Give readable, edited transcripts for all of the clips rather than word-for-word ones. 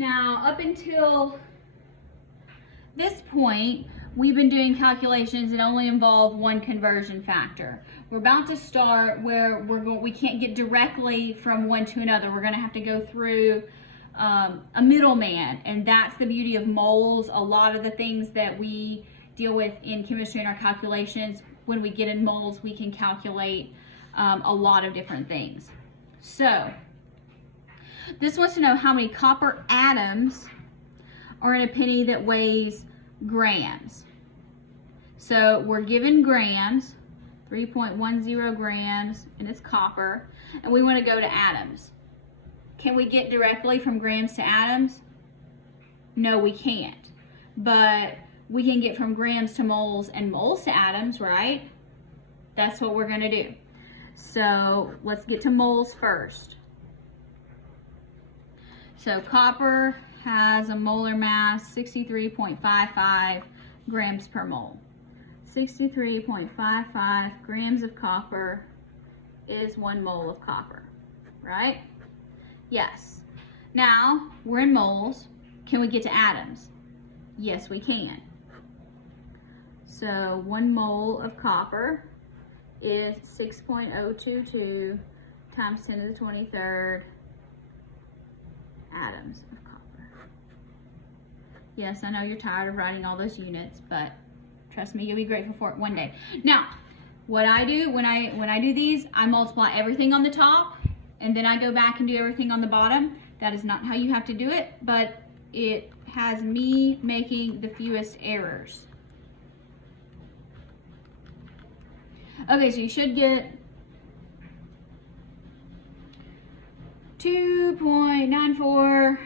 Now, up until this point, we've been doing calculations that only involve one conversion factor. We're about to start where we can't get directly from one to another. We're going to have to go through a middleman, and that's the beauty of moles. A lot of the things that we deal with in chemistry in our calculations, when we get in moles, we can calculate a lot of different things. So, this wants to know how many copper atoms are in a penny that weighs grams. So we're given grams, 3.10 grams, and it's copper, and we want to go to atoms. Can we get directly from grams to atoms? No, we can't. But we can get from grams to moles and moles to atoms, right? That's what we're going to do. So let's get to moles first. So copper has a molar mass 63.55 grams per mole. 63.55 grams of copper is 1 mole of copper, right? Yes. Now, we're in moles. Can we get to atoms? Yes, we can. So 1 mole of copper is 6.022 times 10 to the 23rd atoms of copper. Yes, I know you're tired of writing all those units, but trust me, you'll be grateful for it one day. Now, what I do when I do these, I multiply everything on the top, and then I go back and do everything on the bottom. That is not how you have to do it, but it has me making the fewest errors. Okay, so you should get 2.94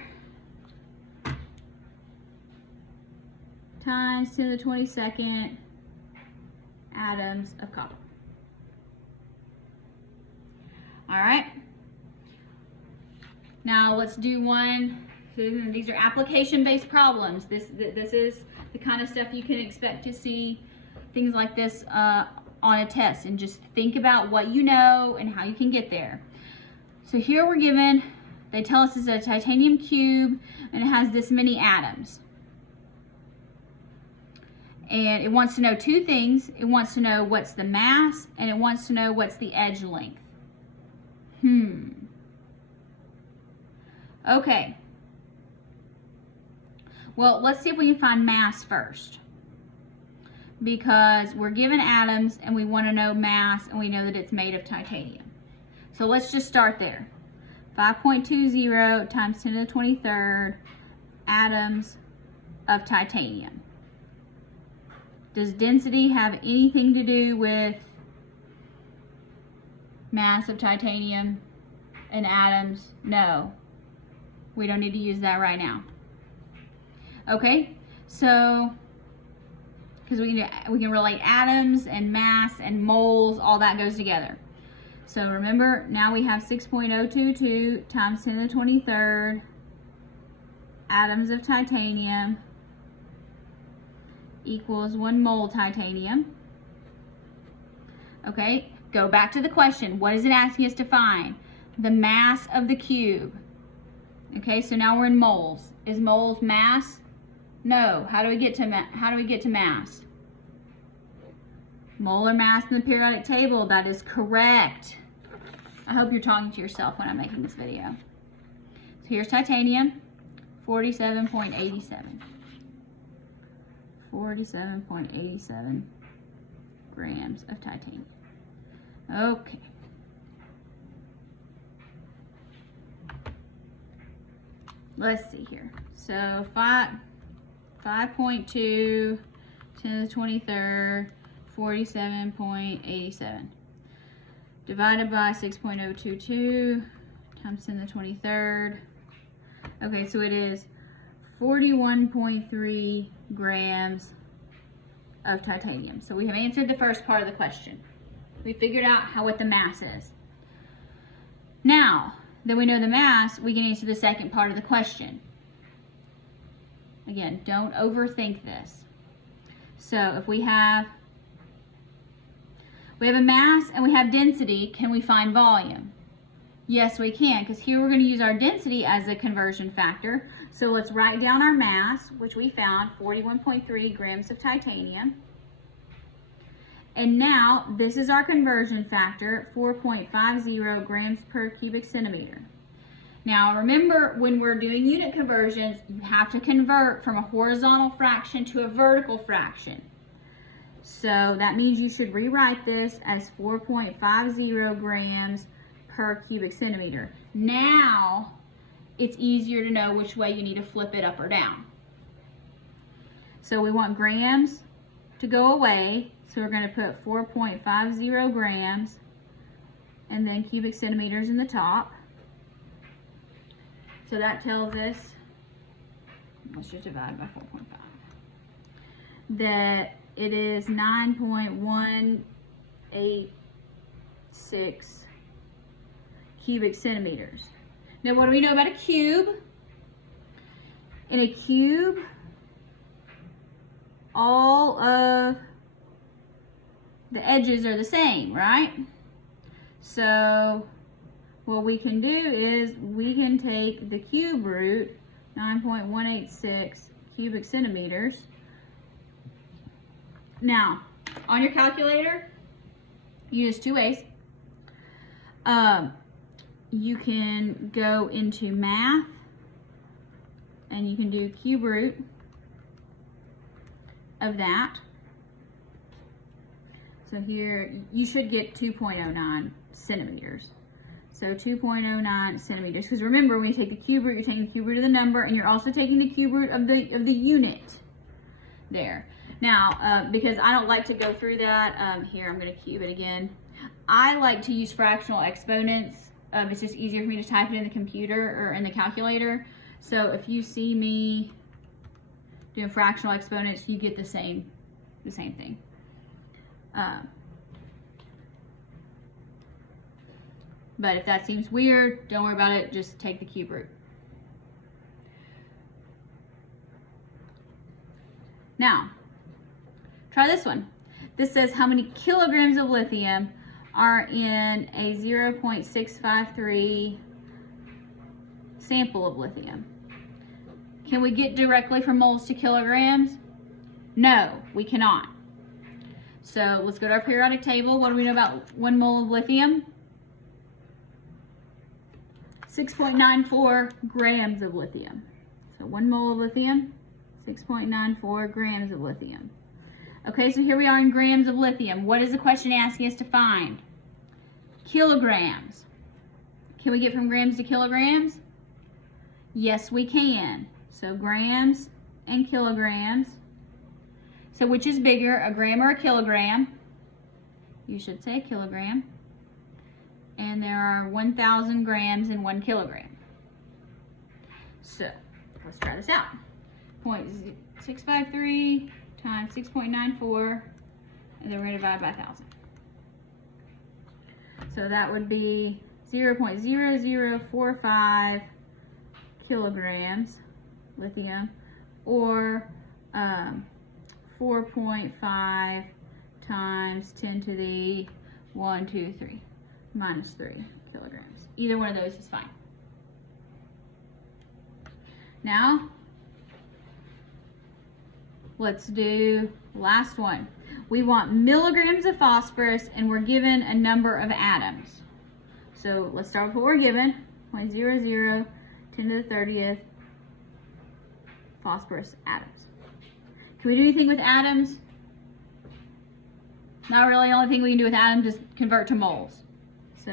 times 10 to the 22nd atoms of copper. All right. Now let's do one. These are application-based problems. This is the kind of stuff you can expect to see things like this on a test, and just think about what you know and how you can get there. So here we're given, they tell us it's a titanium cube and it has this many atoms. And it wants to know two things. It wants to know what's the mass, and it wants to know what's the edge length. Okay. Well, let's see if we can find mass first, because we're given atoms and we want to know mass, and we know that it's made of titanium. So let's just start there. 5.20 times 10 to the 23rd atoms of titanium. Does density have anything to do with mass of titanium and atoms? No. We don't need to use that right now. Okay, so because we can relate atoms and mass and moles, all that goes together. So remember, now we have 6.022 times 10 to the 23rd atoms of titanium equals 1 mole titanium. Okay, go back to the question. What is it asking us to find? The mass of the cube. Okay, so now we're in moles. Is moles mass? No. How do we get to mass? Molar mass in the periodic table. That is correct. I hope you're talking to yourself when I'm making this video. So here's titanium, 47.87. 47.87 grams of titanium. Okay. Let's see here. So 5.2 to the 23rd, 47.87. Divided by 6.022 times 10 to the 23rd. Okay, so it is 41.3 grams of titanium. So we have answered the first part of the question. We figured out what the mass is. Now that we know the mass, we can answer the second part of the question. Again, don't overthink this. So if we have a mass and we have density, can we find volume? Yes, we can, because here we're going to use our density as a conversion factor. So let's write down our mass, which we found, 41.3 grams of titanium. And now, this is our conversion factor, 4.50 grams per cubic centimeter. Now, remember, when we're doing unit conversions, you have to convert from a horizontal fraction to a vertical fraction. So that means you should rewrite this as 4.50 grams per cubic centimeter. Now, it's easier to know which way you need to flip it up or down. So we want grams to go away, so we're going to put 4.50 grams and then cubic centimeters in the top. So that tells us, let's just divide by 4.5, that it is 9.186 cubic centimeters. Now, what do we know about a cube? In a cube, all of the edges are the same, right? So what we can do is we can take the cube root, 9.186 cubic centimeters. Now, on your calculator, you use two ways. You can go into math and you can do cube root of that. So here you should get 2.09 centimeters. So 2.09 centimeters. Because remember, when you take the cube root, you're taking the cube root of the number, and you're also taking the cube root of the unit there. Now, because I don't like to go through that, here I'm going to cube it again. I like to use fractional exponents. It's just easier for me to type it in the computer or in the calculator. So if you see me doing fractional exponents, you get the same thing. But if that seems weird, don't worry about it. Just take the cube root. Now, try this one. This says how many kilograms of lithium are in a 0.653 sample of lithium. Can we get directly from moles to kilograms? No, we cannot. So let's go to our periodic table. What do we know about 1 mole of lithium? 6.94 grams of lithium. So 1 mole of lithium, 6.94 grams of lithium. Okay, so here we are in grams of lithium. What is the question asking us to find? Kilograms. Can we get from grams to kilograms? Yes, we can. So grams and kilograms. So which is bigger, a gram or a kilogram? You should say a kilogram. And there are 1,000 grams in 1 kilogram. So let's try this out. 0.653 times 6.94, and then we're going to divide by 1,000. So that would be 0.0045 kilograms lithium, or 4.5 times 10 to the 1, 2, 3 minus 3 kilograms. Either one of those is fine. Now, let's do the last one. We want milligrams of phosphorus, and we're given a number of atoms. So let's start with what we're given, 0.00 10 to the 30th phosphorus atoms. Can we do anything with atoms? Not really. The only thing we can do with atoms is convert to moles. So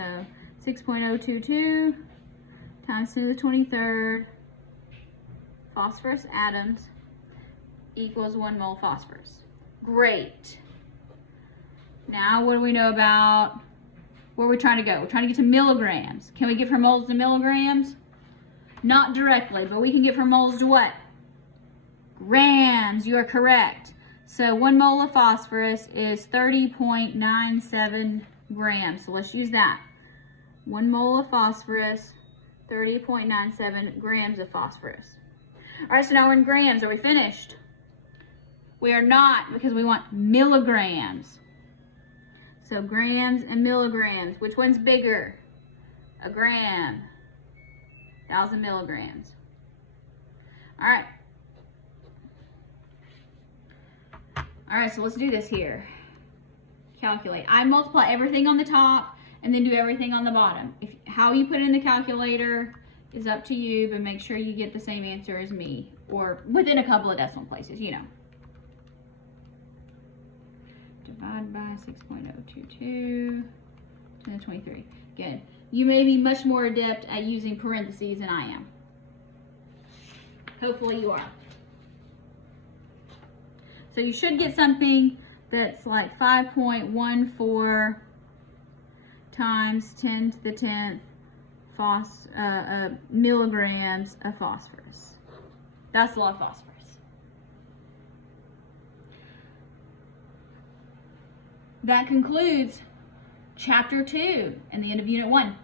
6.022 times 10 to the 23rd phosphorus atoms equals 1 mole phosphorus. Great. Now what do we know about where we're trying to go? We're trying to get to milligrams. Can we get from moles to milligrams? Not directly, but we can get from moles to what? Grams. You are correct. So 1 mole of phosphorus is 30.97 grams. So let's use that. 1 mole of phosphorus, 30.97 grams of phosphorus. All right, so now we're in grams. Are we finished? We are not, because we want milligrams. So grams and milligrams. Which one's bigger? a gram, 1,000 milligrams. All right. All right, so let's do this here. Calculate. I multiply everything on the top and then do everything on the bottom. How you put it in the calculator is up to you, but make sure you get the same answer as me, or within a couple of decimal places, you know. Divide by 6.022 to the 23. Good. You may be much more adept at using parentheses than I am. Hopefully you are. So you should get something that's like 5.14 times 10 to the 10th milligrams of phosphorus. That's a lot of phosphorus. That concludes Chapter 2 and the end of Unit 1.